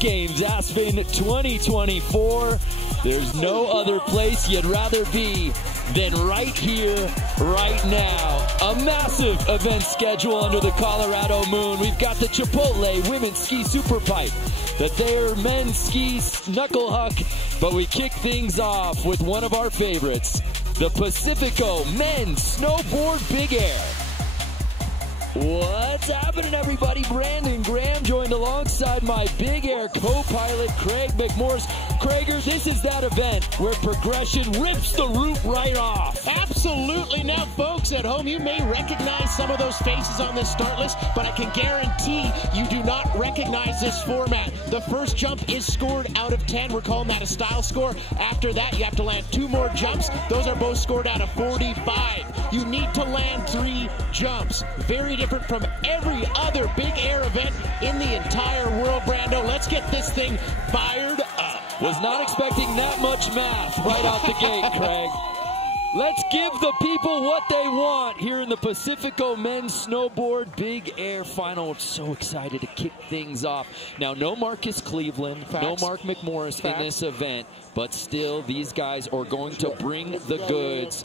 Games Aspen 2024. There's no other place you'd rather be than right here, right now. A massive event schedule under the Colorado moon. We've got the Chipotle Women's Ski Superpipe, the Thayer Men's Ski Knuckle Huck, but we kick things off with one of our favorites, the Pacifico Men's Snowboard Big Air. What's happening, everybody? Brandon Graham joined alongside my Big Air co-pilot, Craig McMorris. Craiger, this is that event where progression rips the roof right off. Absolutely. Now, folks at home, you may recognize some of those faces on this start list, but I can guarantee you do not recognize this format. The first jump is scored out of 10. We're calling that a style score. After that, you have to land 2 more jumps. Those are both scored out of 45. You need to land 3 jumps. Very different from every other big air event in the entire world, Brando. Let's get this thing fired up. Was not expecting that much math right out the gate, Craig. Let's give the people what they want here in the Pacifico Men's Snowboard Big Air Final. We're so excited to kick things off. Now, no Marcus Cleveland, no Mark McMorris in this event, but still, these guys are going to bring the goods.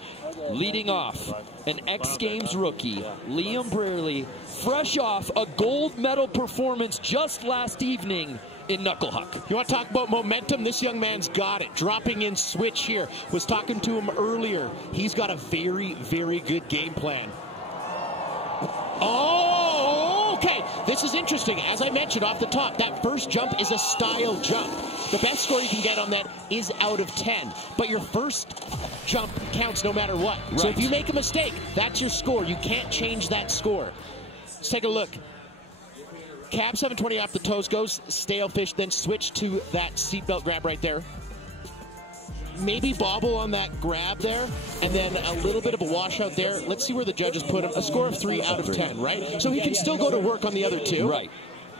Leading off, an X Games rookie, Liam Brearley, fresh off a gold medal performance just last evening in Knuckle Huck. You want to talk about momentum? This young man's got it. Dropping in switch here. Was talking to him earlier. He's got a very, very good game plan. Oh, okay. This is interesting. As I mentioned off the top, that first jump is a style jump. The best score you can get on that is out of 10. But your first jump counts no matter what. Right. So if you make a mistake, that's your score. You can't change that score. Let's take a look. Cab 720 off the toes, goes stale fish, then switch to that seatbelt grab right there. Maybe bobble on that grab there, and then a little bit of a washout there. Let's see where the judges put him. A score of 3 out of 10, right? So he can still go to work on the other 2. Right.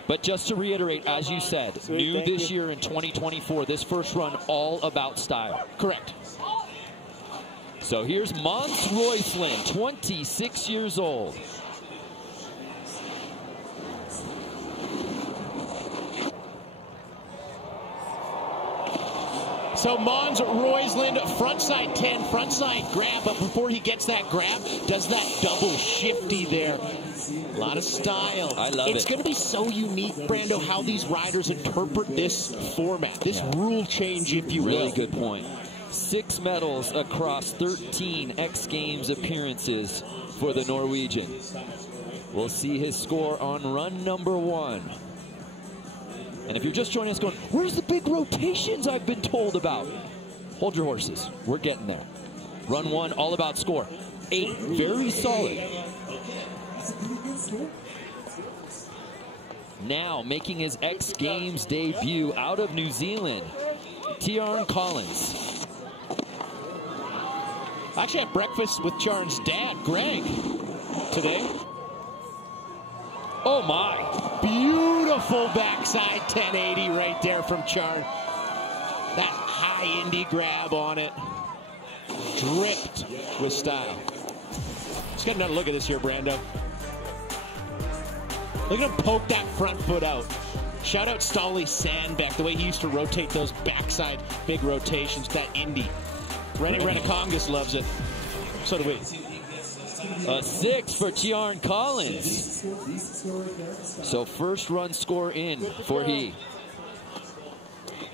But just to reiterate, as you said, new this year in 2024, this first run all about style. Correct. So here's Mons Roisland, 26 years old. So Mons Roisland, frontside 10, frontside grab, but before he gets that grab, does that double shifty there. A lot of style. I love it. It's going to be so unique, Brando, how these riders interpret this format, this rule change, if you will. Really good point. 6 medals across 13 X Games appearances for the Norwegian. We'll see his score on run number 1. And if you're just joining us going, where's the big rotations I've been told about? Hold your horses. We're getting there. Run 1, all about score. 8, very solid. Now making his X Games debut out of New Zealand, Tiarn Collins. I actually had breakfast with Tiarn's dad, Greg, today. Oh my. Beautiful backside 1080 right there from Tiarn. That high indie grab on it. Dripped with style. Let's get another look at this here, Brando. Look at him poke that front foot out. Shout out Stolly Sandbeck, the way he used to rotate those backside big rotations, that indie. Rene Rinnekangas loves it. So do we. A 6 for Tiarn Collins. So first run score in for he.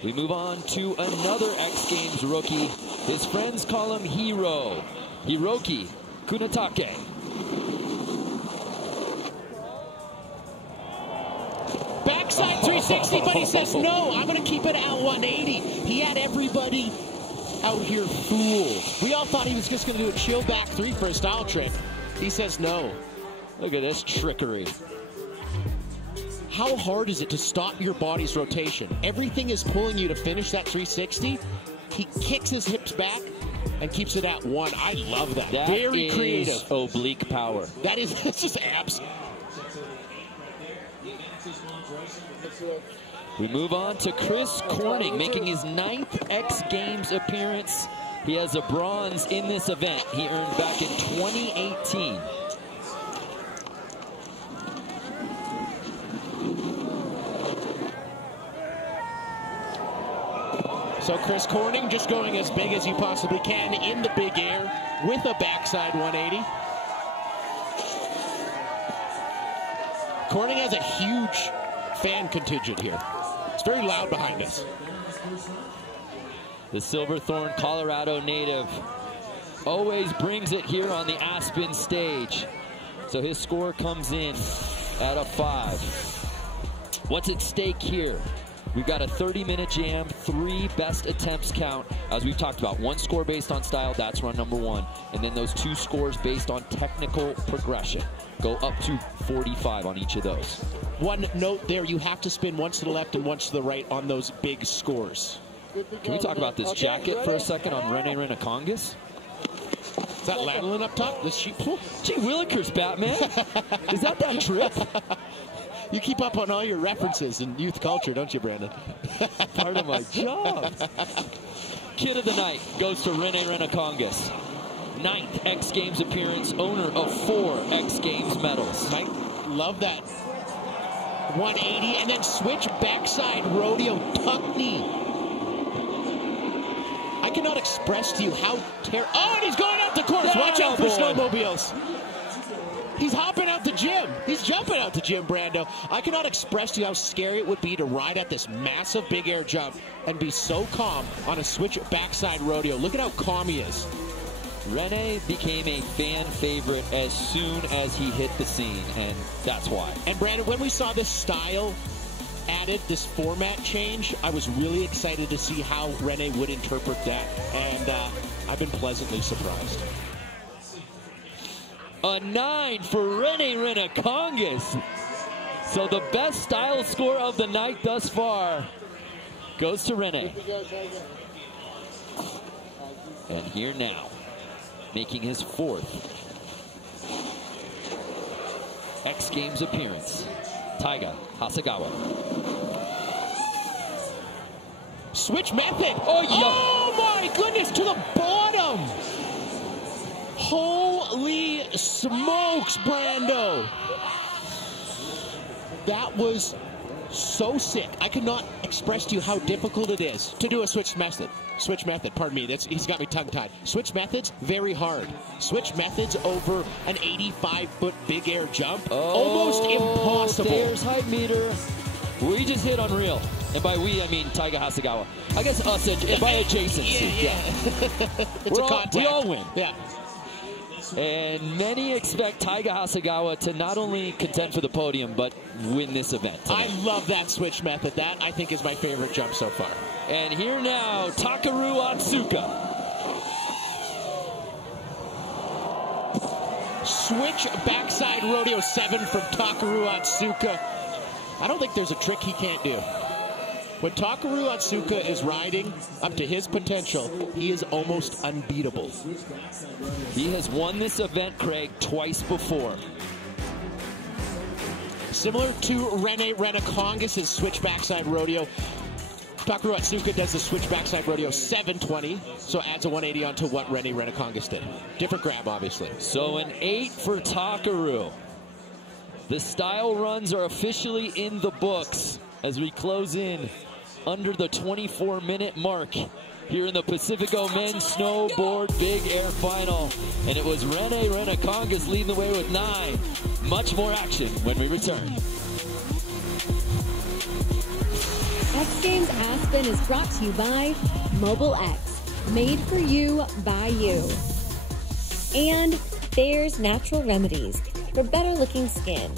We move on to another X Games rookie. His friends call him Hero. Hiroaki Kunitake. Backside 360, but he says, no, I'm going to keep it at 180. He had everybody out here fooled. We all thought he was just going to do a chill back 3 for a style trick. He says no. Look at this trickery. How hard is it to stop your body's rotation? Everything is pulling you to finish that 360. He kicks his hips back and keeps it at 1. I love that. That very is creative. Oblique power. That is, it's just abs. We move on to Chris Corning, making his 9th X Games appearance. He has a bronze in this event. He earned back in 2018. So Chris Corning just going as big as he possibly can in the big air with a backside 180. Corning has a huge fan contingent here. It's very loud behind us. The Silverthorne, Colorado native always brings it here on the Aspen stage. So his score comes in at a 5. What's at stake here? We've got a 30-minute jam, 3 best attempts count. As we've talked about, 1 score based on style, that's run number 1. And then those 2 scores based on technical progression. Go up to 45 on each of those. One note there, you have to spin once to the left and once to the right on those big scores. Can we talk about this jacket for a second on Rene Rinnekangas? Is that Lanolin up top? This sheep pool? Gee willikers, Batman. Is that trip? You keep up on all your references in youth culture, don't you, Brandon? Part of my job. Kid of the night goes to Rene Rinnekangas. 9th X Games appearance, owner of 4 X Games medals. Love that. 180 and then switch backside rodeo tuck knee. I cannot express to you how oh, and he's going out the course. Watch out for snowmobiles. He's hopping out the gym. He's jumping out the gym, Brando. I cannot express to you how scary it would be to ride at this massive big air jump and be so calm on a switch backside rodeo. Look at how calm he is. Rene became a fan favorite as soon as he hit the scene, and that's why. And Brandon, when we saw this style added, this format change, I was really excited to see how Rene would interpret that, and I've been pleasantly surprised. A 9 for Rene Rinnekangas. So the best style score of the night thus far goes to Rene. And here now, making his 4th X Games appearance, Taiga Hasegawa. Switch method. Oh, yeah. Oh my goodness, to the bottom. Holy smokes, Brando. That was so sick. I could not express to you how difficult it is to do a switch method. Switch method, pardon me, he's got me tongue-tied. Switch methods, very hard. Switch methods over an 85-foot big air jump, almost impossible. There's height meter. We just hit unreal. And by we, I mean Taiga Hasegawa. I guess us, by adjacency. Yeah. We all win. Yeah. And many expect Taiga Hasegawa to not only contend for the podium, but win this event tonight. I love that switch method. That, I think, is my favorite jump so far. And here now, Takeru Otsuka. Switch backside rodeo 7 from Takeru Otsuka. I don't think there's a trick he can't do. When Takeru Otsuka is riding up to his potential, he is almost unbeatable. He has won this event, Craig, twice before. Similar to Rene Rinnekangas' switch backside rodeo, Takeru Otsuka does the switch backside rodeo 720, so adds a 180 onto what Rene Rinnekangas did. Different grab, obviously. So an 8 for Takeru. The style runs are officially in the books as we close in under the 24-minute mark here in the Pacifico Men's Snowboard Big Air Final. And it was Rene Rinnekangas leading the way with 9. Much more action when we return. X Games Aspen is brought to you by Mobile X, made for you by you. And there's Natural Remedies for better looking skin.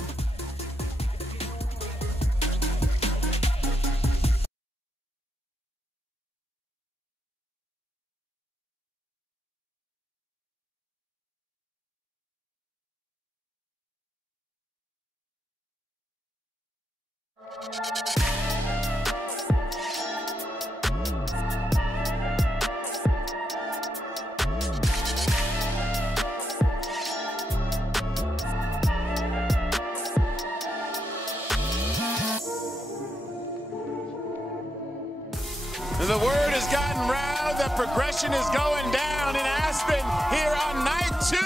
The word has gotten round that progression is going down in Aspen here on night 2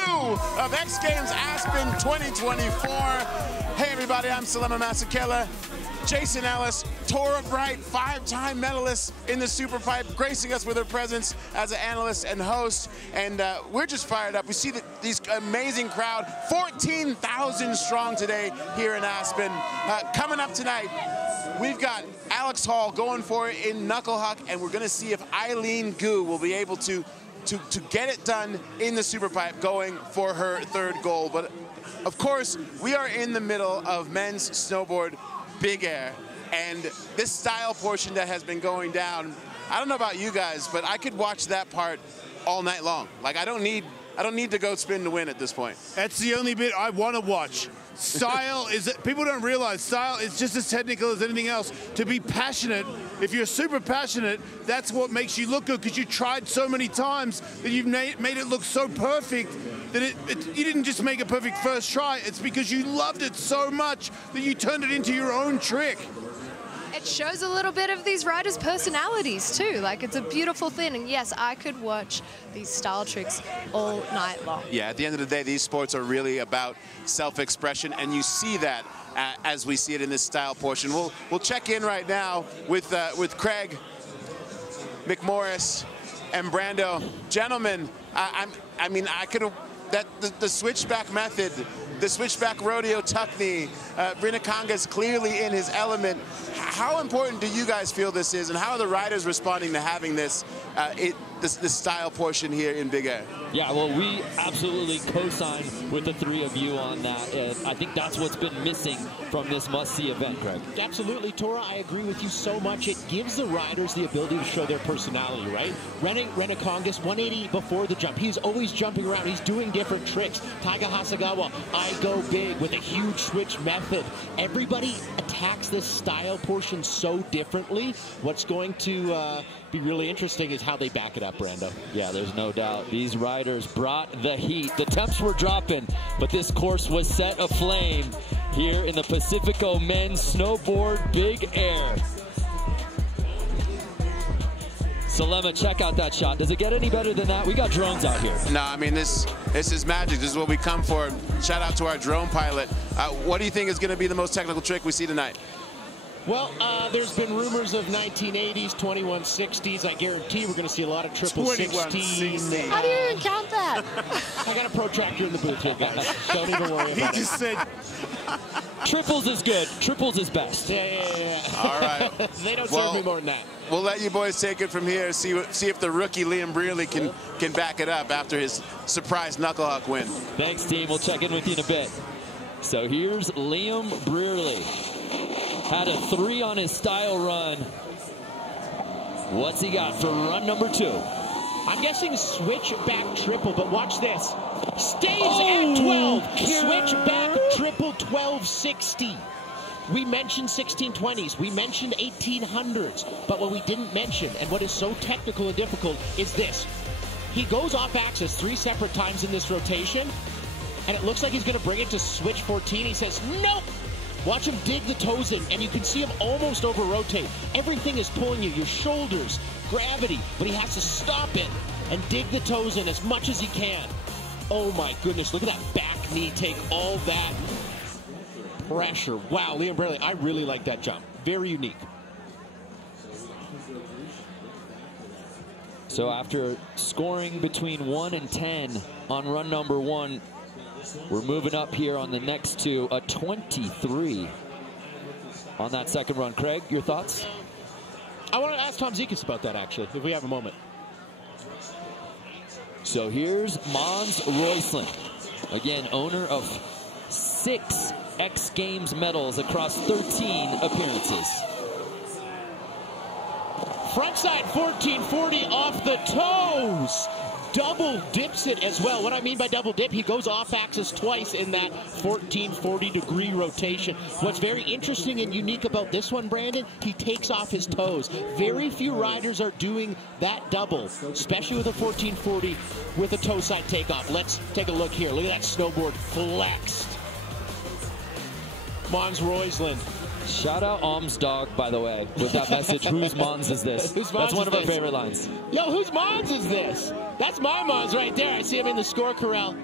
of X Games Aspen 2024. Hey everybody, I'm Salema Masekela. Jason Ellis, Tora Bright, 5-time medalist in the Superpipe, gracing us with her presence as an analyst and host. And we're just fired up. We see these amazing crowd, 14,000 strong today here in Aspen. Coming up tonight, we've got Alex Hall going for it in knuckle huck, and we're going to see if Eileen Gu will be able to get it done in the Superpipe, going for her third goal. But of course, we are in the middle of men's snowboard big air, and this style portion that has been going down, I don't know about you guys, but I could watch that part all night long. Like, I don't need to go spin to win at this point. That's the only bit I want to watch. Style is, people don't realize style is just as technical as anything else. To be passionate, if you're super passionate, that's what makes you look good, because you tried so many times that you've made it look so perfect that you didn't just make a perfect first try. It's because you loved it so much that you turned it into your own trick. It shows a little bit of these riders' personalities too. Like, it's a beautiful thing. And yes, I could watch these style tricks all night long. Yeah, at the end of the day, these sports are really about self-expression, and you see that as we see it in this style portion. We'll check in right now with Craig, McMorris, and Brando. Gentlemen, I mean, I could have the switchback method, the switchback rodeo tuck knee. Rinnekangas clearly in his element. How important do you guys feel this is, and how are the riders responding to having this this style portion here in Big Air? Yeah, well, we absolutely co-sign with the three of you on that. I think that's what's been missing from this must-see event, Craig. Absolutely, Tora, I agree with you so much. It gives the riders the ability to show their personality, right? Rene Rinnekangas, 180 before the jump. He's always jumping around. He's doing different tricks. Taiga Hasegawa, I go big with a huge switch method. Everybody attacks this style portion so differently. What's going to be really interesting is how they back it up, Brando. Yeah, there's no doubt. These riders brought the heat. The temps were dropping, but this course was set aflame here in the Pacifico men's snowboard big air. Salema, check out that shot. Does it get any better than that? We got drones out here. No, I mean, this is magic. This is what we come for. Shout out to our drone pilot. What do you think is going to be the most technical trick we see tonight? Well, there's been rumors of 1980s, 2160s. I guarantee we're going to see a lot of triple 16. How do you even count that? I got a protractor in the booth here, guys. Don't even worry about it. He just said... Triples is good. Triples is best. Yeah. All right. They don't serve me more than that. We'll let you boys take it from here. See if the rookie Liam Brearley can back it up after his surprise knuckle huck win. Thanks, team. We'll check in with you in a bit. So here's Liam Brearley. Had a 3 on his style run. What's he got for run number 2? I'm guessing switch back triple, but watch this. Stays at 12. Switch back triple 1260. We mentioned 1620s. We mentioned 1800s. But what we didn't mention, and what is so technical and difficult, is this. He goes off axis 3 separate times in this rotation, and it looks like he's going to bring it to switch 14. He says, nope. Watch him dig the toes in, and you can see him almost over-rotate. Everything is pulling you, your shoulders, gravity, but he has to stop it and dig the toes in as much as he can. Oh my goodness, look at that back knee take all that pressure. Wow, Liam Brearley, I really like that jump. Very unique. So after scoring between 1 and 10 on run number 1, we're moving up here on the next 2, a 23 on that second run. Craig, your thoughts? I want to ask Tom Zekas about that, actually, if we have a moment. So here's Mons Roisland, again, owner of 6 X Games medals across 13 appearances. Frontside 1440 off the toes. Double dips it as well. What I mean by double dip, he goes off axis twice in that 1440 degree rotation. What's very interesting and unique about this one, Brandon, he takes off his toes. Very few riders are doing that double, especially with a 1440 with a toe side takeoff. Let's take a look here. Look at that snowboard flexed. Mons Roisland. Shout out Om's dog, by the way, with that message. Whose Mons is this? Whose That's Mons one is of our this? favorite lines. Yo, whose Mons is this? That's my Mons right there. I see him in the score corral.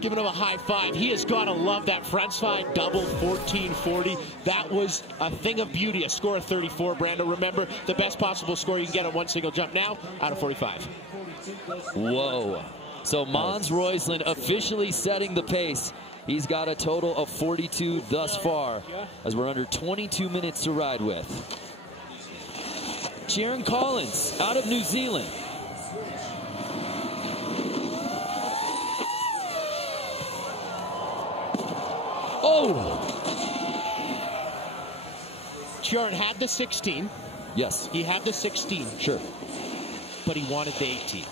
Giving him a high five. He has got to love that front side double 1440. That was a thing of beauty. A score of 34, Brando. Remember, the best possible score you can get on one single jump now, out of 45. Whoa. So Mons Roisland officially setting the pace. He's got a total of 42 thus far, as we're under 22 minutes to ride with. Tiarn Collins out of New Zealand. Oh! Tiarn had the 16. Yes. He had the 16. Sure. But he wanted the 18.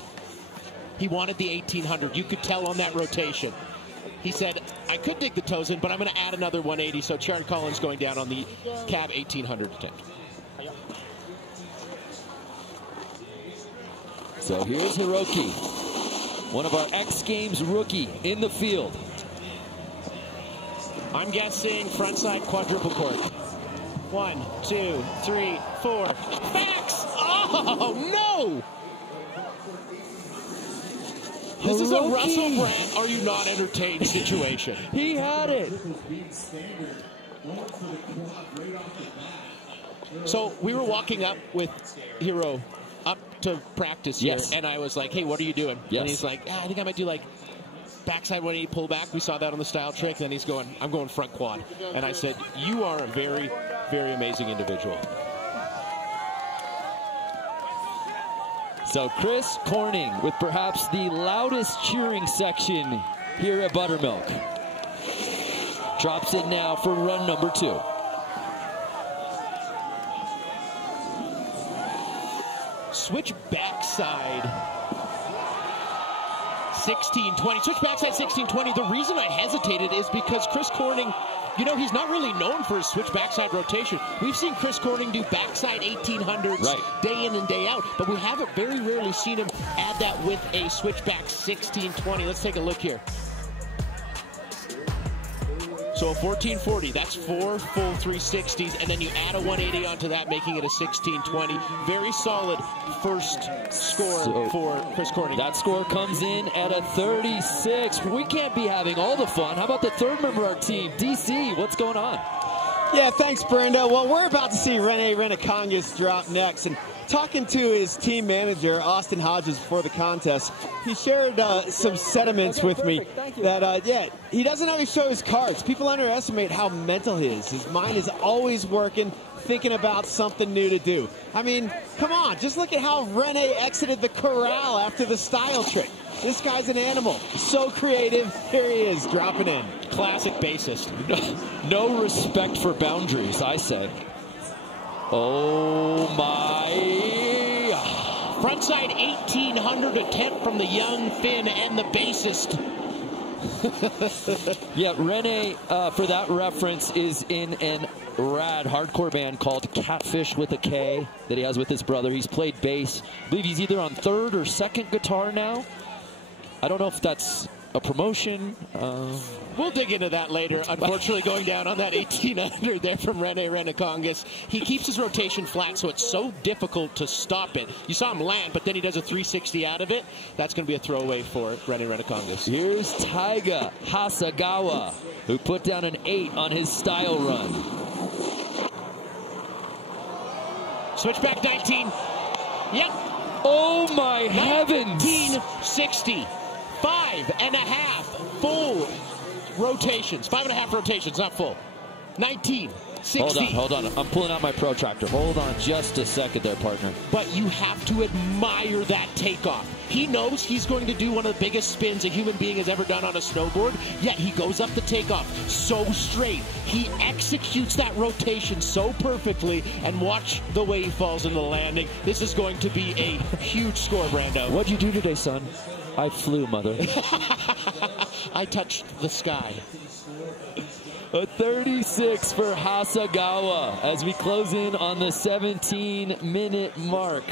He wanted the 1800. You could tell on that rotation. He said, I could dig the toes in, but I'm going to add another 180. So Tiarn Collins going down on the cab 1800 attempt. So here's Hiroaki, one of our X Games rookie in the field. I'm guessing frontside quadruple cork. 1, 2, 3, 4. Facts! Oh, no! This is a Russell Brand, are you not entertained situation. He had it. So we were walking up with Hiro up to practice here, yes. And I was like, hey, what are you doing? Yes. And he's like, I think I might do like backside 180 pull back. We saw that on the style trick. Then he's going, I'm going front quad. And I said, you are a very, very amazing individual. So Chris Corning with perhaps the loudest cheering section here at Buttermilk. Drops in now for run number 2. Switch backside 1620. Switch backside 1620. The reason I hesitated is because Chris Corning, you know, he's not really known for his switch backside rotation. We've seen Chris Corning do backside 1800s day in and day out, but we haven't very rarely seen him add that with a switch back 1620. Let's take a look here. So a 1440, that's 4 full 360s, and then you add a 180 onto that, making it a 1620. Very solid first score for Chris Corning. That score comes in at a 36. We can't be having all the fun. How about the third member of our team, DC? What's going on? Yeah, thanks, Brando. Well, we're about to see Rene Rinnekangas drop next, and talking to his team manager, Austin Hodges, before the contest, he shared some sentiments with me that, yeah, he doesn't always show his cards. People underestimate how mental he is. His mind is always working, thinking about something new to do. I mean, come on, just look at how Rene exited the corral after the style trick. This guy's an animal. So creative. Here he is, dropping in. Classic bassist. No respect for boundaries, I say. Oh my. Frontside 1800 attempt from the young Finn and the bassist. Yeah, Rene, for that reference, is in an rad hardcore band called Catfish with a K that he has with his brother. He's played bass. I believe he's either on third or second guitar now. I don't know if that's a promotion. We'll dig into that later. Unfortunately, going down on that 1800 there from Rene Rinnekangas. He keeps his rotation flat, so it's so difficult to stop it. You saw him land, but then he does a 360 out of it. That's going to be a throwaway for Rene Rinnekangas. Here's Taiga Hasegawa, who put down an 8 on his style run. Switchback 19. Yep. Oh my heavens. 1960. 5.5 full rotations. 5.5 rotations, not full. 1960. Hold on. I'm pulling out my protractor. Hold on just a second there, partner. But you have to admire that takeoff. He knows he's going to do one of the biggest spins a human being has ever done on a snowboard, yet he goes up the takeoff so straight. He executes that rotation so perfectly, and watch the way he falls into the landing. This is going to be a huge score, Brando. What'd you do today, son? I flew, mother. I touched the sky. A 36 for Hasegawa as we close in on the 17-minute mark.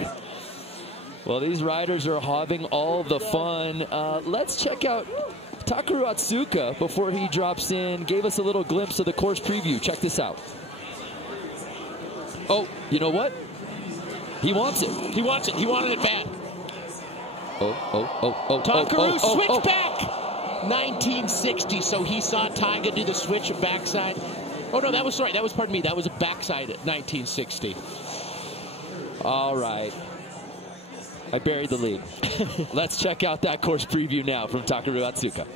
Well, these riders are having all the fun. Let's check out Takeru Otsuka before he drops in. Gave us a little glimpse of the course preview. Check this out. Oh, you know what? He wants it. He wanted it bad. Takeru switch back. 1960, so he saw Taiga do the switch of backside. Oh, no, that was, sorry, that was, pardon me, that was a backside at 1960. All right. I buried the lead. Let's check out that course preview now from Takeru Otsuka.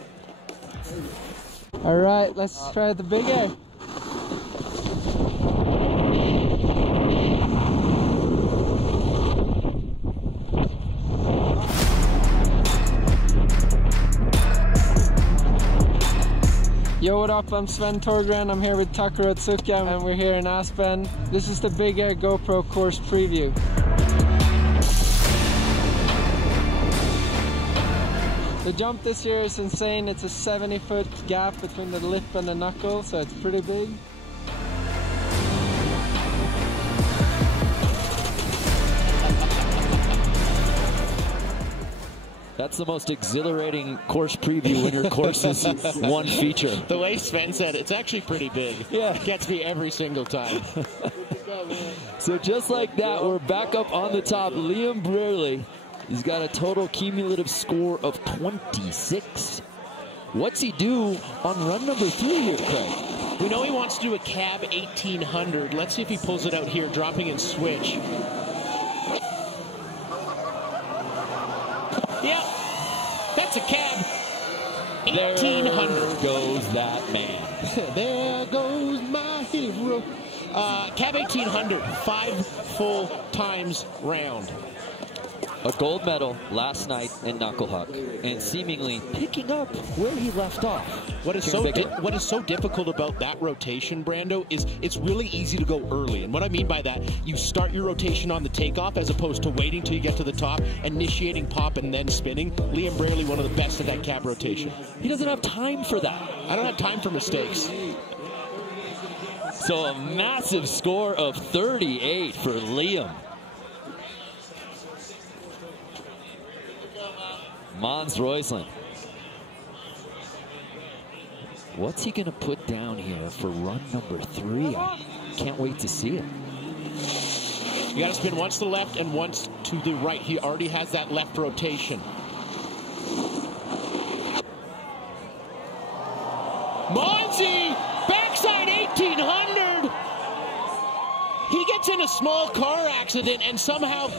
All right, let's try the big air. Yo, what up? I'm Sven Torgren. I'm here with Takeru Otsuka, and we're here in Aspen. This is the Big Air GoPro course preview. The jump this year is insane. It's a 70-foot gap between the lip and the knuckle, so it's pretty big. That's the most exhilarating course preview when your course is one feature. The way Sven said, it's actually pretty big. Yeah. It gets me every single time. So just like that, we're back up on the top. Liam Brearley, he's got a total cumulative score of 26. What's he do on run number 3 here, Craig? We know he wants to do a cab 1800. Let's see if he pulls it out here, dropping in switch. Yeah, that's a cab 1800. There goes that man. There goes my hero. Cab 1800, 5 full times round. A gold medal last night in Knucklehuck, and seemingly picking up where he left off. What is so difficult about that rotation, Brando, is it's really easy to go early. And what I mean by that, you start your rotation on the takeoff as opposed to waiting till you get to the top, initiating pop and then spinning. Liam Brearley, one of the best at that cab rotation. He doesn't have time for that. I don't have time for mistakes. So a massive score of 38 for Liam. Mons Roisland. What's he going to put down here for run number 3? I can't wait to see it. You got to spin once to the left and once to the right. He already has that left rotation. Monzy, backside 1800. He gets in a small car accident and somehow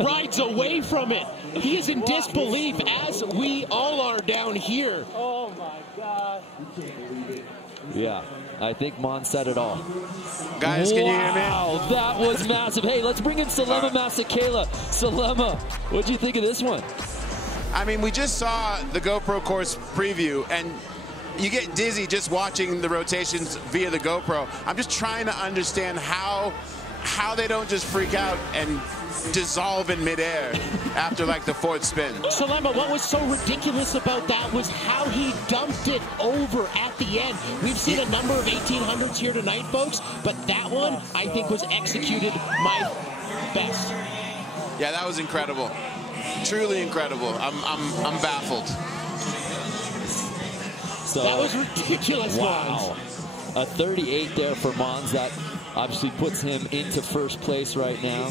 rides away from it. He is in disbelief, as we all are down here. Oh my God. Yeah, I think Mon said it all. Guys, can you hear me? Wow, that was massive. Hey, let's bring in Salema Masekela. Salema, what'd you think of this one? I mean, we just saw the GoPro course preview, and you get dizzy just watching the rotations via the GoPro. I'm just trying to understand how they don't just freak out and dissolve in midair after like the 4th spin. Salema, what was so ridiculous about that was how he dumped it over at the end. We've seen a number of 1800s here tonight, folks, but that one I think was executed my best. Yeah, that was incredible. Truly incredible. I'm baffled. So, that was ridiculous. Wow. A 38 there for Mons. That obviously puts him into first place right now.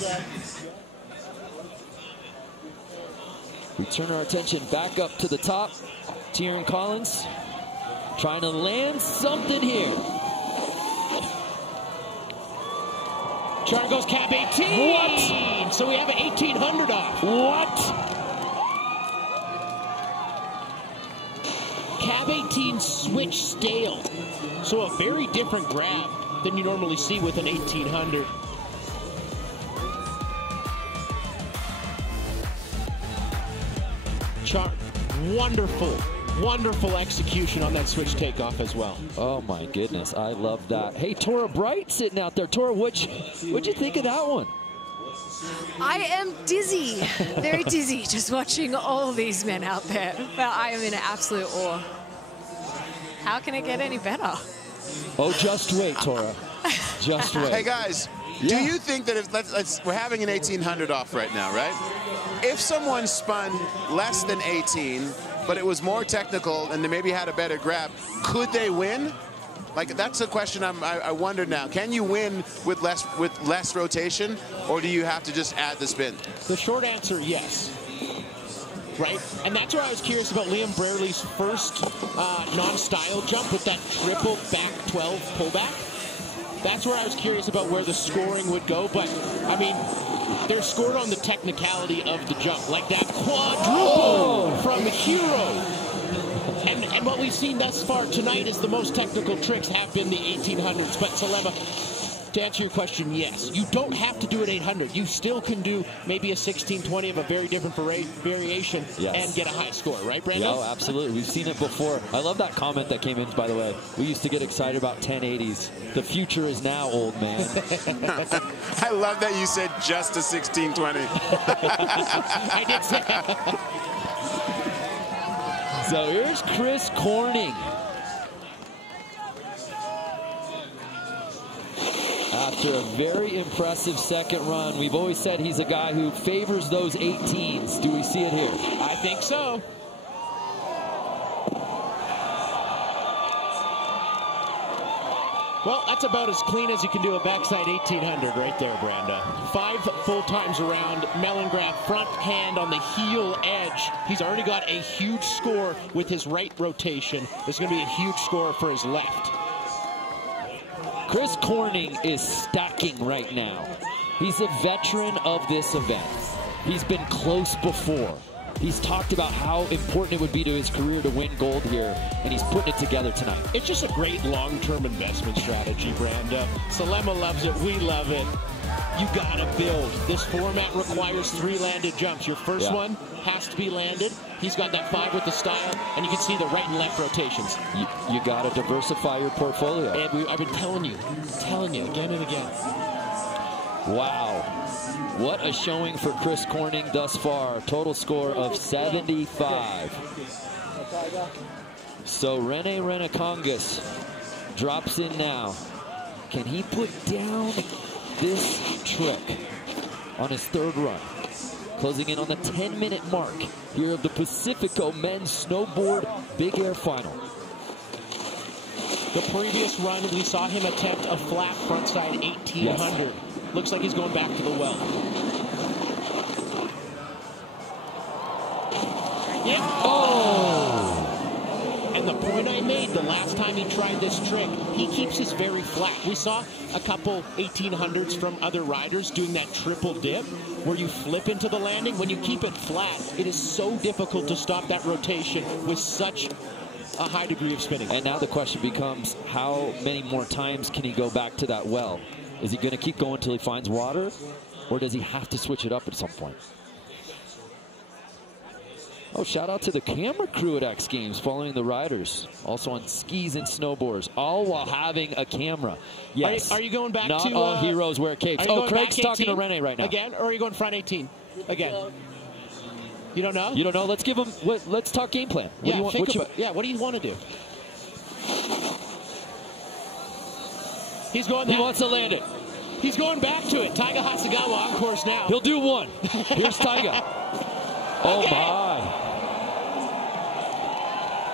We turn our attention back up to the top. Tiarn Collins trying to land something here. Char goes cab 18. What? So we have an 1800 off. What? Cab 18 switch stale. So a very different grab than you normally see with an 1800. Char, wonderful execution on that switch takeoff as well. Oh my goodness, I love that. Hey, Tora Bright sitting out there. Tora, what'd you think of that one? I am dizzy, very dizzy, just watching all these men out there. But I am in absolute awe. How can it get any better? Oh, just wait, Tora. Just wait. Hey guys, do you think that if we're having an 1800 off right now, right? If someone spun less than 18, but it was more technical and they maybe had a better grab, could they win? Like, that's a question I wonder now. Can you win with less rotation, or do you have to just add the spin? The short answer, yes. right? And that's where I was curious about Liam Brierley's first non-style jump with that triple back 12 pullback. That's where I was curious about where the scoring would go, but, I mean, they're scored on the technicality of the jump, like that quadruple from Hero. And what we've seen thus far tonight is the most technical tricks have been the 1800s. But Salema, to answer your question, yes. You don't have to do an 800. You still can do maybe a 1620 of a very different variation and get a high score, right, Brandon? Oh, absolutely. We've seen it before. I love that comment that came in, by the way. We used to get excited about 1080s. The future is now, old man. I love that you said just a 1620. I did say that. So here's Chris Corning. After a very impressive second run, we've always said he's a guy who favors those 18s. Do we see it here? I think so. Well, that's about as clean as you can do a backside 1800 right there, Branda. 5 full times around. Melon grab front hand on the heel edge. He's already got a huge score with his right rotation. There's going to be a huge score for his left. Chris Corning is stacking right now. He's a veteran of this event. He's been close before. He's talked about how important it would be to his career to win gold here, and he's putting it together tonight. It's just a great long-term investment strategy, Branda. Salema loves it. We love it. You gotta build. This format requires 3 landed jumps. Your first one has to be landed. He's got that 5 with the style, and you can see the right and left rotations. You gotta diversify your portfolio. And I've been telling you again and again. Wow. What a showing for Chris Corning thus far. Total score of 75. So Rene Rinnekangas drops in now. Can he put down this trick on his third run? Closing in on the 10-minute mark here of the Pacifico Men's Snowboard Big Air Final. The previous run, we saw him attempt a flat frontside 1800. Yes. Looks like he's going back to the well. Yeah. Oh! And the point I made the last time he tried this trick, he keeps this very flat. We saw a couple 1800s from other riders doing that triple dip where you flip into the landing. When you keep it flat, it is so difficult to stop that rotation with such a high degree of spinning. And now the question becomes, how many more times can he go back to that well? Is he going to keep going until he finds water, or does he have to switch it up at some point? Oh, shout out to the camera crew at X Games following the riders. Also on skis and snowboards, all while having a camera. Yes. Are you going back Not to... Not all heroes wear capes. Oh, Craig's talking to Rene right now. Again, or are you going front 18? Again. You don't know? You don't know? Let's give him... Let's talk game plan. What do you want, what do you want to do? He's going. He wants to land it. He's going back to it. Taiga Hasegawa on course now. He'll do one. Here's Taiga. Oh my.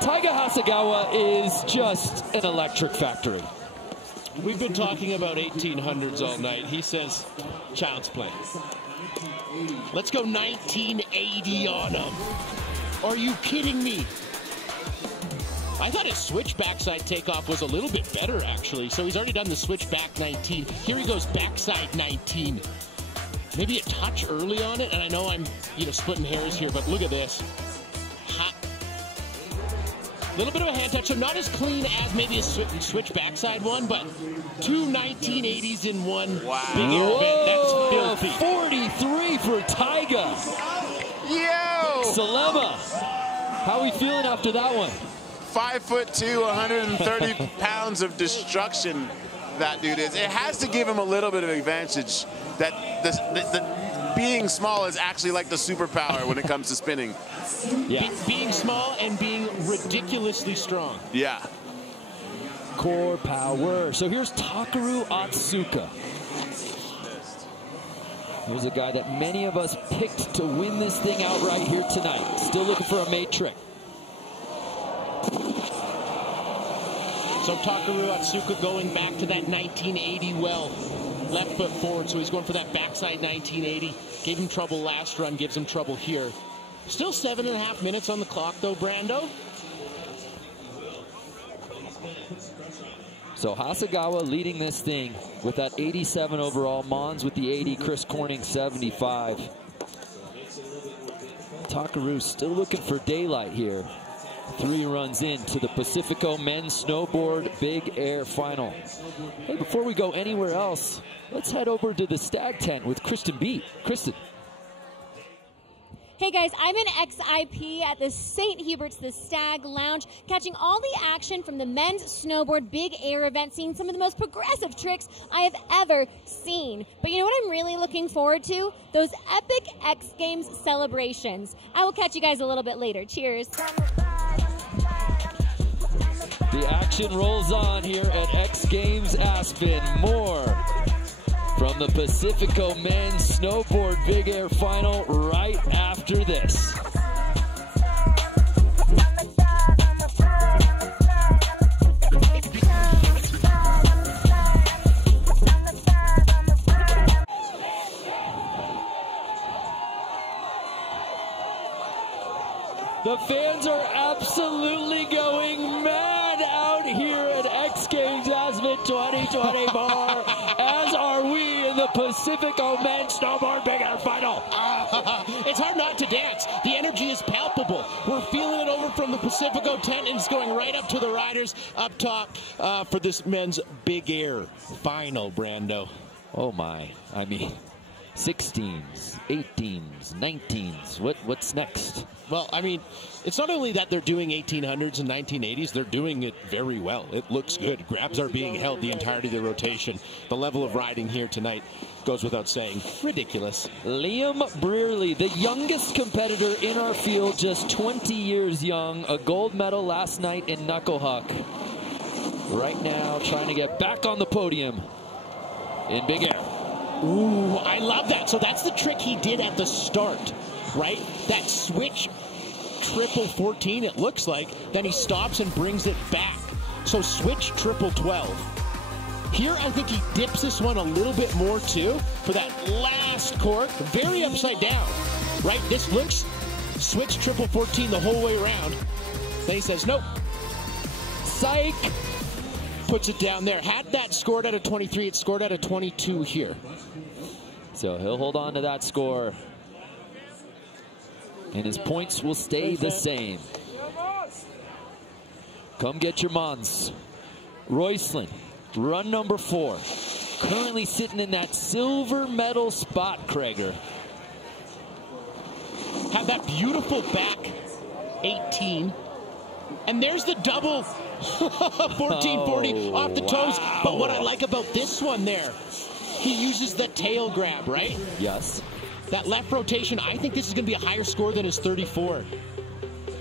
Taiga Hasegawa is just an electric factory. We've been talking about 1800s all night. He says, child's play. Let's go 1980 on him. Are you kidding me? I thought his switch backside takeoff was a little bit better, actually. So he's already done the switch back 19. Here he goes backside 19. Maybe a touch early on it, and I know I'm, splitting hairs here, but look at this. Hot. Little bit of a hand touch, so not as clean as maybe a switch backside one, but 2 1980s in one big air event. That's filthy. 43 for Taiga. Yo! Salema, how are we feeling after that one? 5'2", 130 pounds of destruction that dude is. It has to give him a little bit of advantage that the being small is actually like the superpower when it comes to spinning. Yeah. Being small and being ridiculously strong. Yeah. Core power. So here's Takeru Otsuka. Here's a guy that many of us picked to win this thing outright here tonight. Still looking for a made trick. So Takeru Otsuka going back to that 1980 well. Left foot forward, so he's going for that backside 1980. Gave him trouble last run, gives him trouble here. Still 7.5 minutes on the clock, though, Brando. So Hasegawa leading this thing with that 87 overall. Mons with the 80. Chris Corning 75. Takeru still looking for daylight here. 3 runs into the Pacifico Men's Snowboard Big Air Final. Hey, before we go anywhere else, let's head over to the Stag Tent with Kristen Beat. Kristen. Hey guys, I'm in XIP at the St. Hubert's, the Stag Lounge, catching all the action from the men's snowboard big air event, seeing some of the most progressive tricks I have ever seen. But you know what I'm really looking forward to? Those epic X Games celebrations. I will catch you guys a little bit later. Cheers. The action rolls on here at X Games Aspen. More from the Pacifico Men's Snowboard Big Air Final right after this. The fans are absolutely going mad out here at X Games Aspen 2024, as are we in the Pacifico Men's Snowboard Big Air Final. It's hard not to dance. The energy is palpable. We're feeling it over from the Pacifico tent, and it's going right up to the riders up top for this men's Big Air Final, Brando. Oh my, I mean, 16s, 18s, 19s, what's next? Well, I mean, it's not only that they're doing 1800s and 1980s, they're doing it very well. It looks good. Grabs are being held the entirety of the rotation. The level of riding here tonight goes without saying. Ridiculous. Liam Brearley, the youngest competitor in our field, just 20 years young, a gold medal last night in Knuckle Huck. Right now, trying to get back on the podium in Big Air. Ooh, I love that. So that's the trick he did at the start, right? That switch triple 14, it looks like. Then he stops and brings it back. So switch triple 12. Here, I think he dips this one a little bit more, too, for that last cork. Very upside down, right? This looks switch triple 14 the whole way around. Then he says, nope. Psych. Puts it down there. Had that scored out of 23, it scored out of 22 here. So he'll hold on to that score, and his points will stay the same. Come get your Mons Roisland, run number 4. Currently sitting in that silver medal spot, Krager. Had that beautiful back 18. And there's the double 1440 off the toes. Wow. But what I like about this one there, he uses the tail grab, right? Yes. That left rotation, I think this is going to be a higher score than his 34.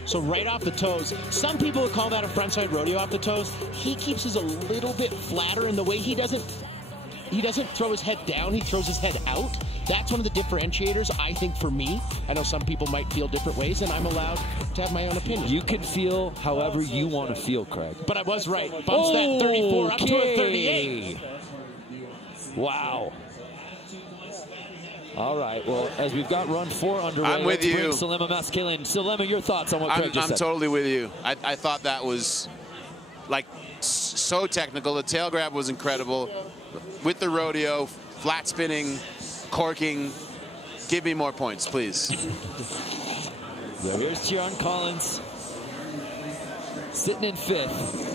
So right off the toes. Some people would call that a frontside rodeo off the toes. He keeps his a little bit flatter in the way he doesn't throw his head down, he throws his head out. That's one of the differentiators, I think, for me. I know some people might feel different ways, and I'm allowed to have my own opinion. You can feel however you want to feel, Craig. But I was right. Bumps that 34 up to a 38. Wow. All right, well, as we've got run 4 underway, I'm with you. Salema Maskelyne. Salema, your thoughts on what Craig just said? I'm totally with you. I thought that was, like, so technical. The tail grab was incredible. With the rodeo, flat spinning, corking. Give me more points, please. So here's Tiarn Collins, sitting in 5th.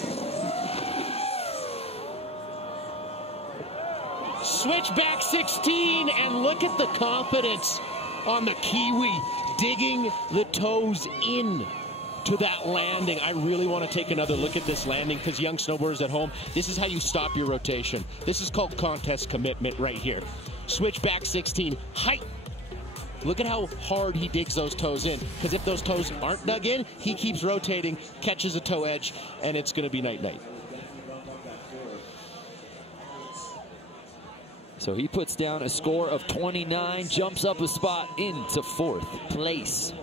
Switch back 16, and look at the confidence on the Kiwi, digging the toes in to that landing. I really want to take another look at this landing, because young snowboarders at home, this is how you stop your rotation. This is called contest commitment right here. Switch back 16, height. Look at how hard he digs those toes in, because if those toes aren't dug in, he keeps rotating, catches a toe edge, and it's going to be night-night. So he puts down a score of 29, jumps up a spot into 4th place.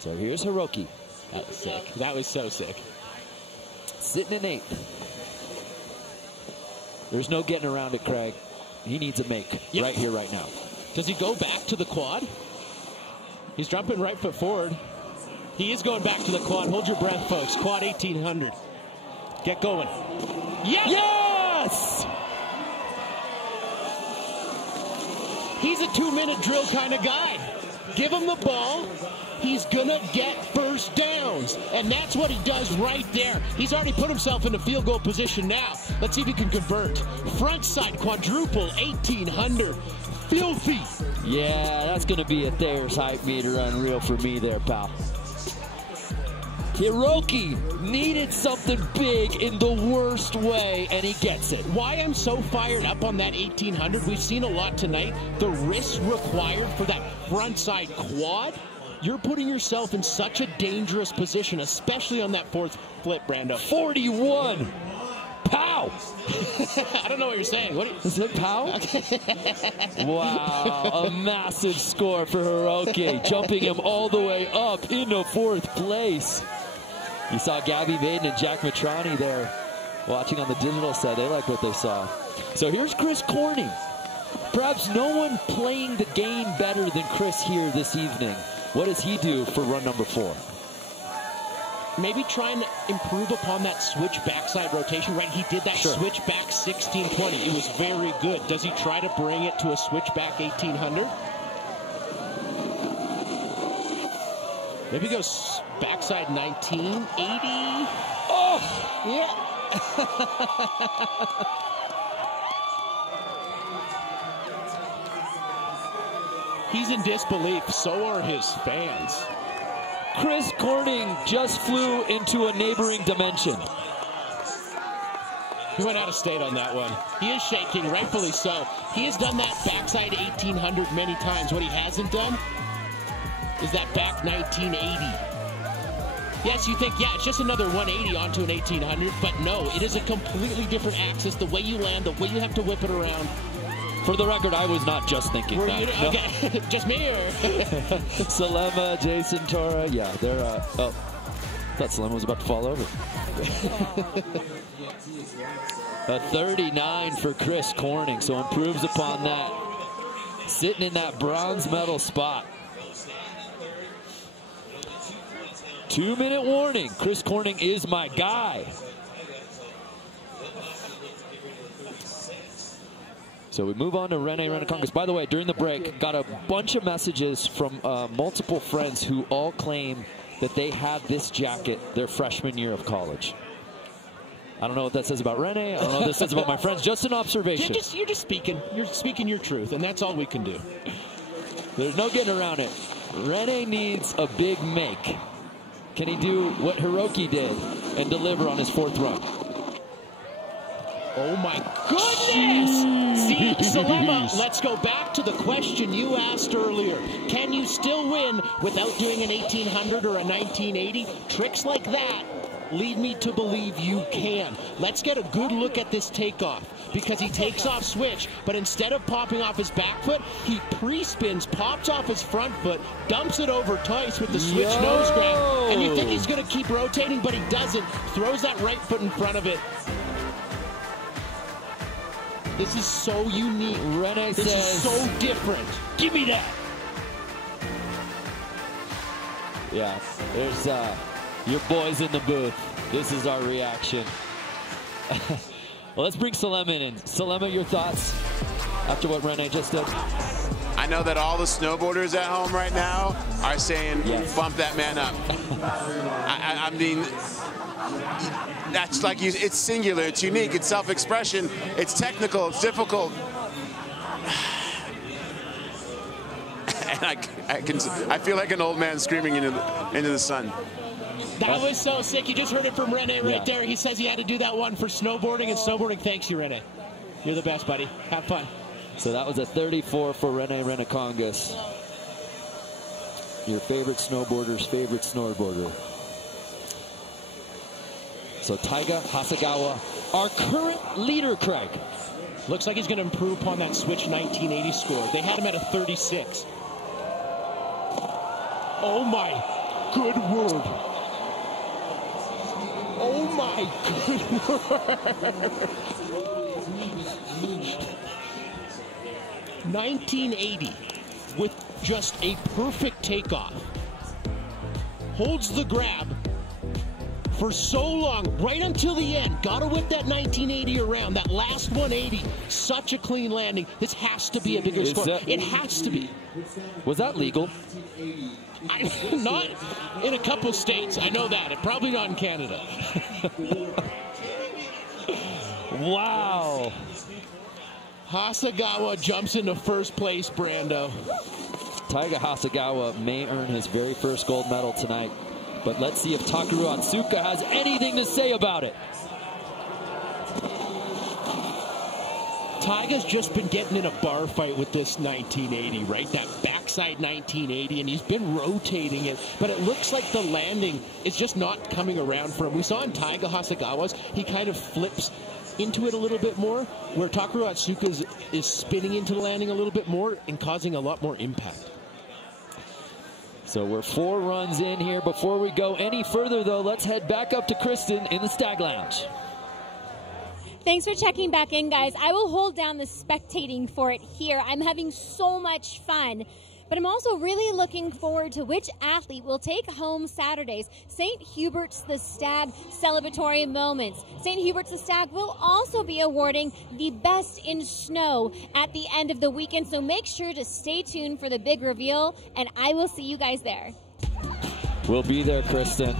So here's Hiroaki. That was sick. That was so sick. Sitting in 8th. There's no getting around it, Craig. He needs a make right here, right now. Does he go back to the quad? He's jumping right foot forward. He is going back to the quad. Hold your breath, folks. Quad 1800. Get going. Yes! Yes! He's a 2-minute drill kind of guy. Give him the ball. He's gonna get first downs. And that's what he does right there. He's already put himself in a field goal position now. Let's see if he can convert. Front side quadruple 1800. Filthy. Yeah, that's gonna be a Thayer's hype meter unreal for me there, pal. Hiroaki needed something big in the worst way, and he gets it. Why I'm so fired up on that 1800, we've seen a lot tonight. The risk required for that frontside quad, you're putting yourself in such a dangerous position, especially on that fourth flip, Brando. 41. Pow! I don't know what you're saying. What is it, pow? Wow, a massive score for Hiroaki, jumping him all the way up into fourth place. You saw Gabby Baden and Jack Matrani there watching on the digital set. They like what they saw. So here's Chris Corning. Perhaps no one playing the game better than Chris here this evening. What does he do for run number 4? Maybe try and improve upon that switch backside rotation, right? He did that switch back 1620. It was very good. Does he try to bring it to a switch back 1800? Maybe he goes backside 1980. Oh! Yeah. He's in disbelief. So are his fans. Chris Corning just flew into a neighboring dimension. He went out of state on that one. He is shaking, rightfully so. He has done that backside 1800 many times. What he hasn't done is that back 1980. Yes, you think, yeah, it's just another 180 onto an 1800, but no, it is a completely different axis. The way you land, the way you have to whip it around. For the record, I was not just thinking that. No. Okay, just me or? Salema, Jason, Tora, yeah, they're, oh, I thought Salema was about to fall over. A 39 for Chris Corning, so improves upon that. Sitting in that bronze medal spot. 2-minute warning. Chris Corning is my guy. So we move on to Rene Rinnekangas. By the way, during the break, got a bunch of messages from multiple friends who all claim that they had this jacket their freshman year of college. I don't know what that says about Rene. I don't know what that says about my friends. Just an observation. You're just speaking. You're speaking your truth, and that's all we can do. There's no getting around it. Rene needs a big make. Can he do what Hiroaki did and deliver on his 4th run? Oh my goodness! See, Salema, let's go back to the question you asked earlier. Can you still win without doing an 1800 or a 1980? Tricks like that lead me to believe you can. Let's get a good look at this takeoff, because he takes off switch, but instead of popping off his back foot, he pre-spins, pops off his front foot, dumps it over twice with the switch nose grab, and you think he's going to keep rotating, but he doesn't. Throws that right foot in front of it. This is so unique. Rene this says, is so different. Give me that. Yeah, there's your boys in the booth. This is our reaction. Well, let's bring Salema in. Salema, your thoughts after what Rene just did? I know that all the snowboarders at home right now are saying, yes, bump that man up. I mean, that's like, it's singular, it's unique, it's self-expression, it's technical, it's difficult. And I feel like an old man screaming into the sun. That was so sick. You just heard it from Rene right there. He says he had to do that one for snowboarding, and snowboarding thanks you, Rene. You're the best, buddy. Have fun. So that was a 34 for Rene Rinnekangas. Your favorite snowboarder's favorite snowboarder. So Taiga Hasegawa, our current leader, Craig. Looks like he's going to improve upon that switch 1980 score. They had him at a 36. Oh my good word. Oh my good word. 1980 with just a perfect takeoff. Holds the grab for so long, right until the end. Gotta whip that 1980 around, that last 180. Such a clean landing. This has to be a bigger score. It has to be. Was that legal? Not in a couple states, I know that. Probably not in Canada. Wow. Hasegawa jumps into first place, Brando. Taiga Hasegawa may earn his very first gold medal tonight. But let's see if Takeru Otsuka has anything to say about it. Taiga's just been getting in a bar fight with this 1980, right? That backside 1980, and he's been rotating it, but it looks like the landing is just not coming around for him. We saw in Taiga Hasegawa's, he kind of flips into it a little bit more, where Takeru Otsuka is spinning into the landing a little bit more and causing a lot more impact. So we're 4 runs in here. Before we go any further, though, let's head back up to Kristen in the Stag Lounge. Thanks for checking back in, guys. I will hold down the spectating for it here. I'm having so much fun. But I'm also really looking forward to which athlete will take home Saturday's St. Hubert's the Stag celebratory moments. St. Hubert's the Stag will also be awarding the best in snow at the end of the weekend, so make sure to stay tuned for the big reveal, and I will see you guys there. We'll be there, Kristen.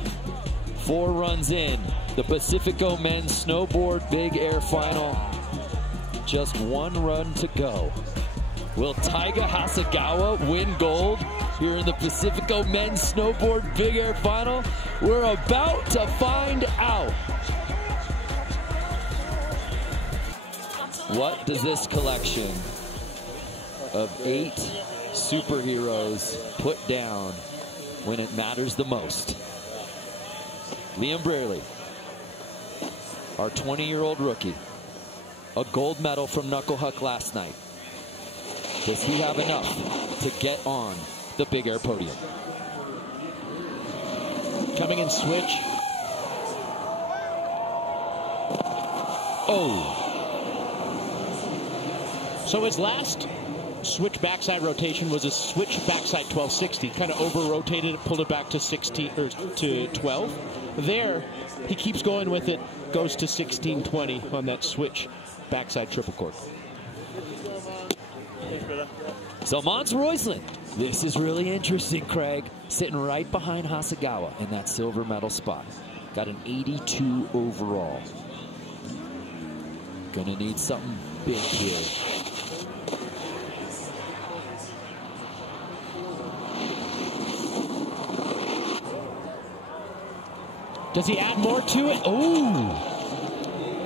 4 runs in, the Pacifico Men's Snowboard Big Air Final. Just 1 run to go. Will Taiga Hasegawa win gold here in the Pacifico Men's Snowboard Big Air Final? We're about to find out. What does this collection of 8 superheroes put down when it matters the most? Liam Brearley, our 20-year-old rookie, a gold medal from Knuckle Huck last night. Does he have enough to get on the Big Air podium? Coming in switch. Oh. So his last switch backside rotation was a switch backside 1260. Kind of over-rotated it, pulled it back to 16 or to 12. There, he keeps going with it, goes to 1620 on that switch backside triple cork. So Mons Roisland, this is really interesting, Craig. Sitting right behind Hasegawa in that silver medal spot. Got an 82 overall. Gonna need something big here. Does he add more to it? Oh!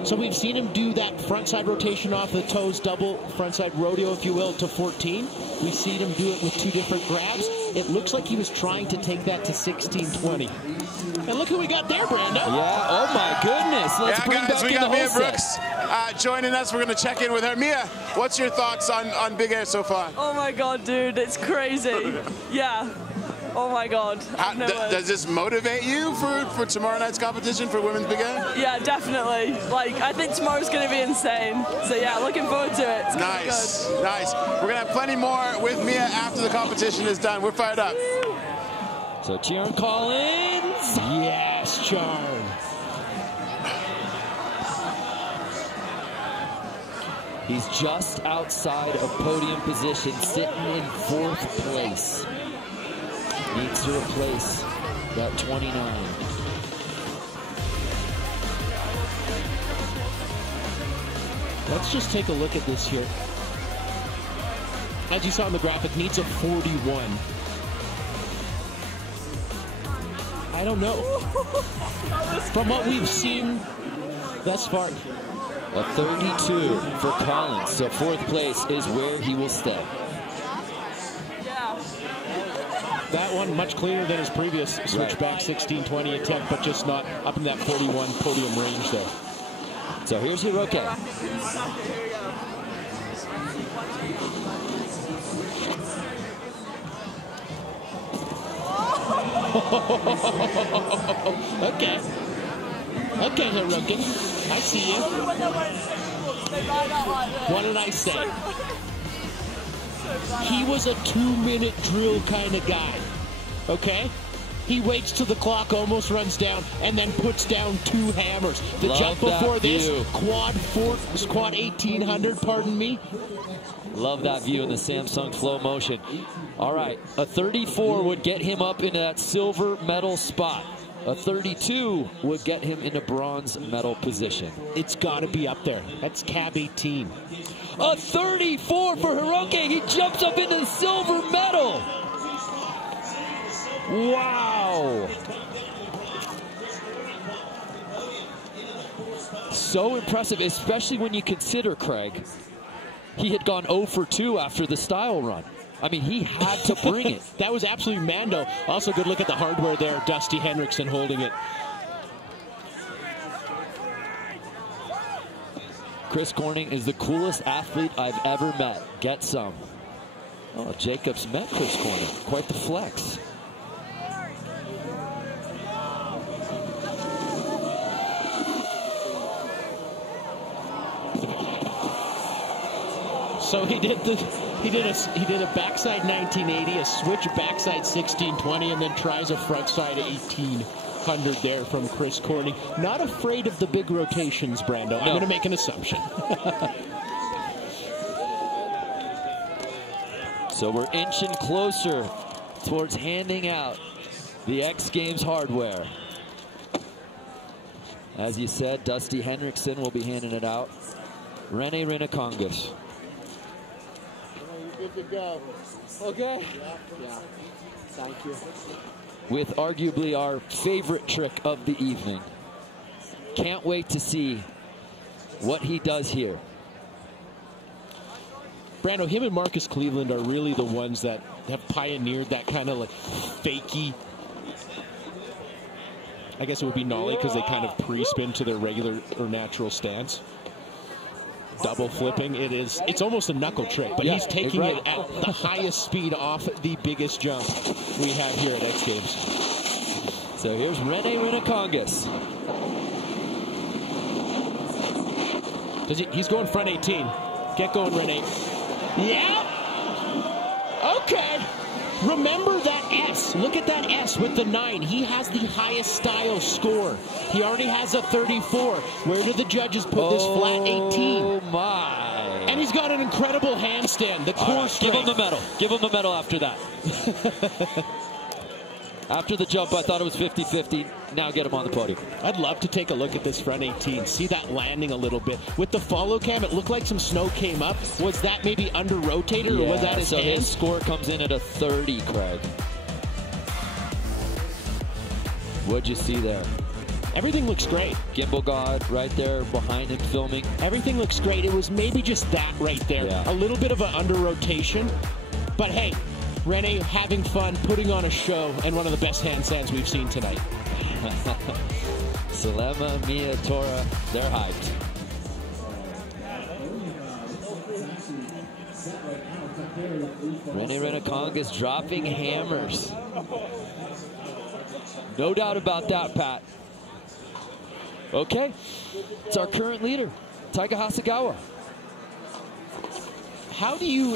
So we've seen him do that frontside rotation off the toes, double frontside rodeo, if you will, to 14. We've seen him do it with 2 different grabs. It looks like he was trying to take that to 1620. And look who we got there, Brando. Yeah, oh my goodness. Let's bring guys, back we in got the Mia whole Brooks joining us. We're going to check in with her. Mia, what's your thoughts on Big Air so far? Oh my God, dude, it's crazy. Yeah. Oh my God. Does this motivate you for tomorrow night's competition for Women's Big Air? Yeah, definitely. Like, I think tomorrow's going to be insane. So yeah, looking forward to it. It's Nice, good. nice. We're going to have plenty more with Mia after the competition is done. We're fired up. So Tiarn Collins. Yes, Charm. He's just outside of podium position, sitting in 4th place. Needs to replace that 29. Let's just take a look at this here. As you saw in the graphic, needs a 41. I don't know. From what we've seen thus far. A 32 for Collins, so 4th place is where he will stay. That one much cleaner than his previous switchback 1620 attempt, but just not up in that 41 podium range there. So here's Hiroaki. Okay. Okay, Hiroaki. I see you. What did I say? He was a 2-minute drill kind of guy. Okay? He waits till the clock almost runs down and then puts down 2 hammers. The jump before this, quad 1800, pardon me. Love that view in the Samsung Flow Motion. All right, a 34 would get him up into that silver medal spot. A 32 would get him in a bronze medal position. It's got to be up there. That's cab 18. A 34 for Hiroaki. He jumps up into the silver medal. Wow. So impressive, especially when you consider, Craig, he had gone 0 for 2 after the style run. I mean, he had to bring it. That was absolutely Mando. Also, good look at the hardware there. Dusty Henriksen holding it. Chris Corning is the coolest athlete I've ever met. Get some. Oh, Jacobs met Chris Corning. Quite the flex. So he did a backside 1980, a switch backside 1620, and then tries a frontside 1800 there from Chris Corning. Not afraid of the big rotations, Brando. No. I'm going to make an assumption. So we're inching closer towards handing out the X Games hardware. As you said, Dusty Henriksen will be handing it out. Rene Rinnekangas. Good to go. Okay? Yeah. Thank you. With arguably our favorite trick of the evening. Can't wait to see what he does here. Brando, him and Marcus Cleveland are really the ones that have pioneered that kind of like fakey. I guess it would be nollie because they kind of pre-spin to their regular or natural stance. Double flipping, it's almost a knuckle trick, but he's taking it at the highest speed off the biggest jump we have here at X Games. So here's Rene Rinnekangas. He's going front 18. Get going, Rene. Yeah. Okay. Remember that S. Look at that S with the 9. He has the highest style score. He already has a 34. Where do the judges put this flat 18? Oh, my. And he's got an incredible handstand. The core strength. Give him the medal. Give him the medal after that. After the jump, I thought it was 50-50. Now get him on the podium. I'd love to take a look at this front 18. See that landing a little bit. With the follow cam, it looked like some snow came up. Was that maybe under-rotated, or was that his hand? His score comes in at a 30, Craig. What'd you see there? Everything looks great. Gimbal God right there behind him filming. Everything looks great. It was maybe just that right there. Yeah. A little bit of an under-rotation. But hey, Rene having fun, putting on a show, and one of the best handstands we've seen tonight. Salema, Mia, Tora, they're hyped. Rene Rinnekangas dropping hammers. No doubt about that, Pat. Okay, it's our current leader, Taiga Hasegawa. How do you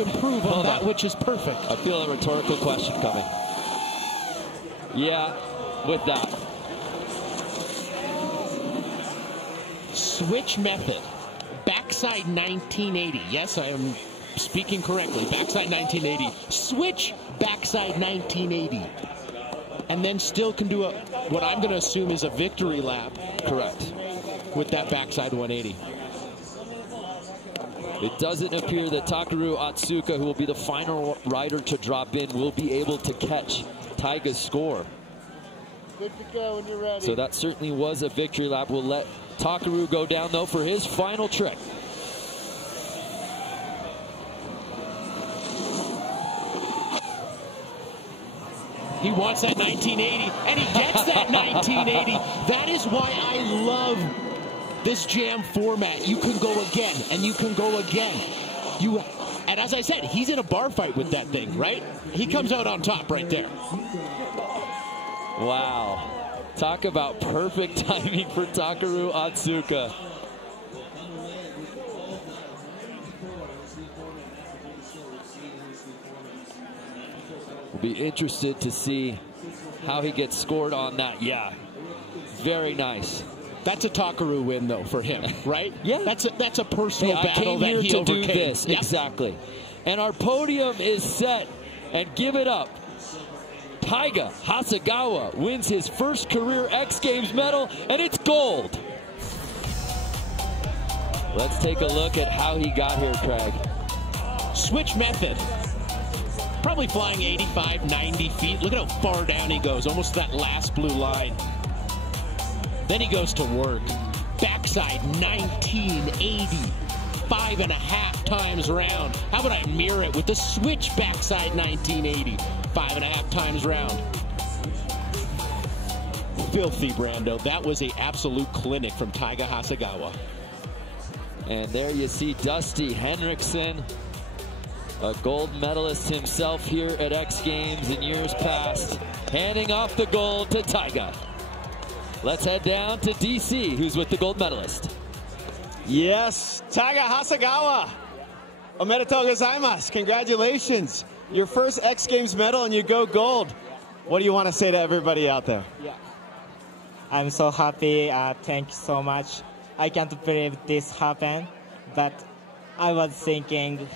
improve on that which is perfect? I feel a rhetorical question coming. Yeah, with that. Switch method. Backside 1980. Yes, I am speaking correctly. Backside 1980. Switch backside 1980. And then still can do what I'm going to assume is a victory lap. Correct. With that backside 180. It doesn't appear that Takeru Otsuka, who will be the final rider to drop in, will be able to catch Taiga's score. Good to go when you're ready. So that certainly was a victory lap. We'll let Takeru go down, though, for his final trick. He wants that 1980, and he gets that 1980. That is why I love this jam format. You can go again, and you can go again. And as I said, he's in a bar fight with that thing, right? He comes out on top right there. Wow. Talk about perfect timing for Takeru Otsuka. We'll be interested to see how he gets scored on that. Yeah, very nice. That's a Takeru win, though, for him, right? Yeah. That's a personal battle that he overcame. Do this. Yep. Exactly. And our podium is set. And give it up. Taiga Hasegawa wins his first career X Games medal, and it's gold. Let's take a look at how he got here, Craig. Switch method. Probably flying 85, 90 feet. Look at how far down he goes, almost that last blue line. Then he goes to work. Backside 1980, 5.5 times round. How about I mirror it with the switch backside 1980, 5.5 times round. Filthy, Brando. That was an absolute clinic from Taiga Hasegawa. And there you see Dusty Henriksen, a gold medalist himself here at X Games in years past, handing off the gold to Taiga. Let's head down to DC, who's with the gold medalist. Yes, Taiga Hasegawa. Omedetou gozaimasu. Congratulations. Your first X Games medal and you go gold. What do you want to say to everybody out there? Yeah. I'm so happy. Thank you so much. I can't believe this happened, but I was thinking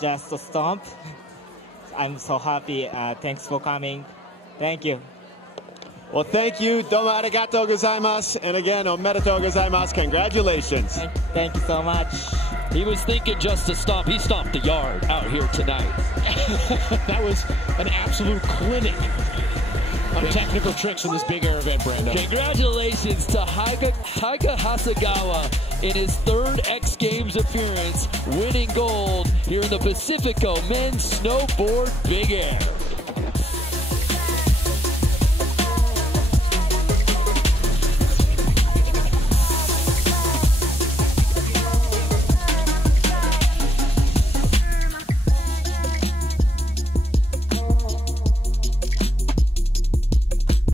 just to stomp. I'm so happy. Thanks for coming. Thank you. Well, thank you. Domo arigatou gozaimasu. And again, omedetou gozaimasu. Congratulations. Thank you so much. He was thinking just to stomp. He stomped the yard out here tonight. That was an absolute clinic of technical tricks in this big air event, Brando. Congratulations to Taiga Hasegawa in his third X Games appearance, winning gold here in the Pacifico Men's Snowboard Big Air.